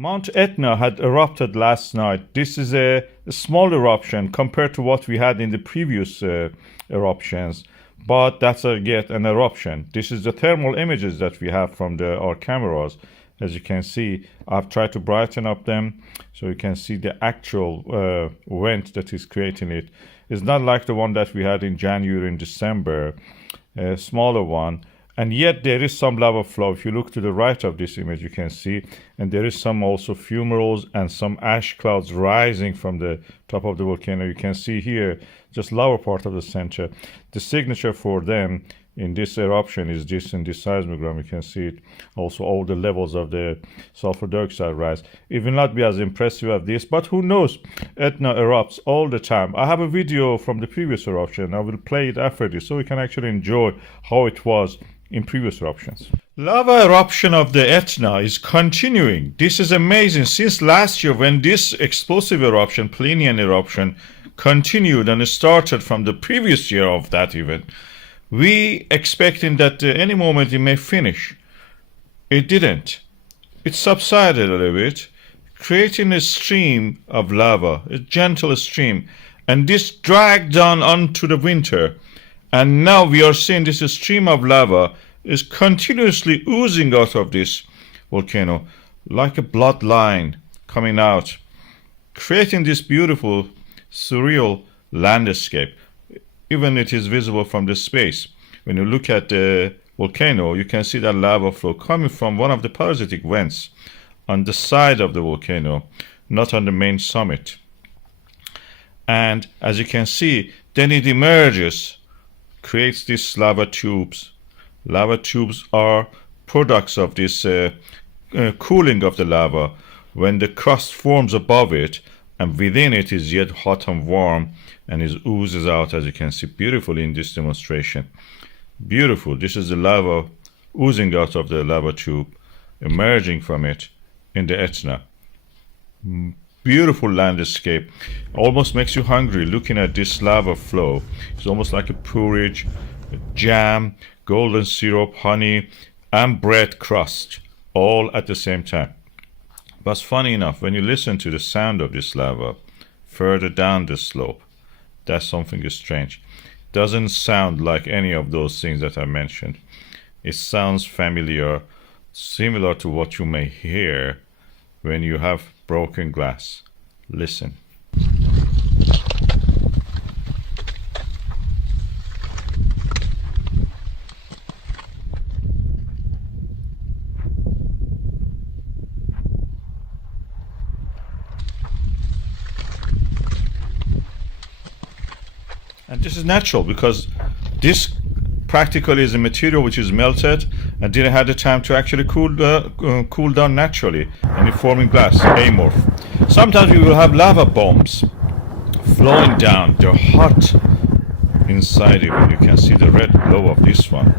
Mount Etna had erupted last night. This is a small eruption compared to what we had in the previous eruptions, but that's yet an eruption. This is the thermal images that we have from our cameras. As you can see, I've tried to brighten up them so you can see the actual vent that is creating it. It's not like the one that we had in January and December, a smaller one. And yet there is some lava flow. If you look to the right of this image, you can see, and there is some also fumaroles and some ash clouds rising from the top of the volcano. You can see here, just lower part of the center. The signature for them in this eruption is this in this seismogram. You can see it. Also, all the levels of the sulfur dioxide rise. It will not be as impressive as this, but who knows? Etna erupts all the time. I have a video from the previous eruption. I will play it after this so we can actually enjoy how it was in previous eruptions. Lava eruption of the Etna is continuing. This is amazing. Since last year, when this explosive eruption, Plinian eruption, continued and started from the previous year of that event, we expecting that any moment it may finish. It didn't. It subsided a little bit, creating a stream of lava, a gentle stream, and this dragged on onto the winter. And now we are seeing this stream of lava is continuously oozing out of this volcano like a bloodline coming out, creating this beautiful, surreal landscape. Even it is visible from the space. When you look at the volcano, you can see that lava flow coming from one of the parasitic vents on the side of the volcano, not on the main summit. And as you can see, then it emerges, creates these lava tubes. Lava tubes are products of this cooling of the lava when the crust forms above it and within it is yet hot and warm and it oozes out, as you can see beautifully in this demonstration. Beautiful. This is the lava oozing out of the lava tube, emerging from it in the Etna. Beautiful landscape. Almost makes you hungry looking at this lava flow. It's almost like a porridge, a jam, golden syrup, honey, and bread crust, all at the same time. But funny enough, when you listen to the sound of this lava further down the slope, that's something strange. Doesn't sound like any of those things that I mentioned. It sounds familiar, similar to what you may hear when you have broken glass. Listen. And this is natural because this practically is a material which is melted and didn't have the time to actually cool down naturally and it forming glass, amorph. Sometimes we will have lava bombs flowing down. They're hot inside even. You can see the red glow of this one.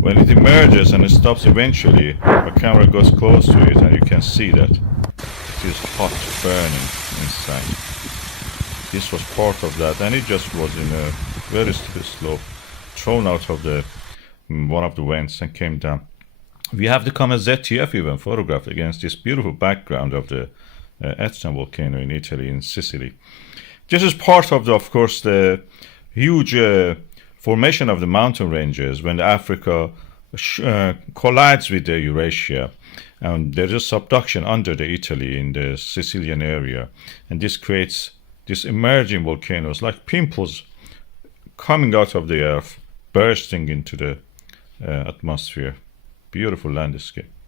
When it emerges and it stops eventually, the camera goes close to it and you can see that it is hot burning inside. This was part of that, and it just was in a very steep slope, thrown out of the one of the vents and came down. We have the comet ZTF even photographed against this beautiful background of the Etna volcano in Italy, in Sicily. This is part of course, the huge formation of the mountain ranges when Africa collides with the Eurasia. And there is subduction under the Italy in the Sicilian area, and this creates these emerging volcanoes like pimples coming out of the earth, bursting into the atmosphere. Beautiful landscape.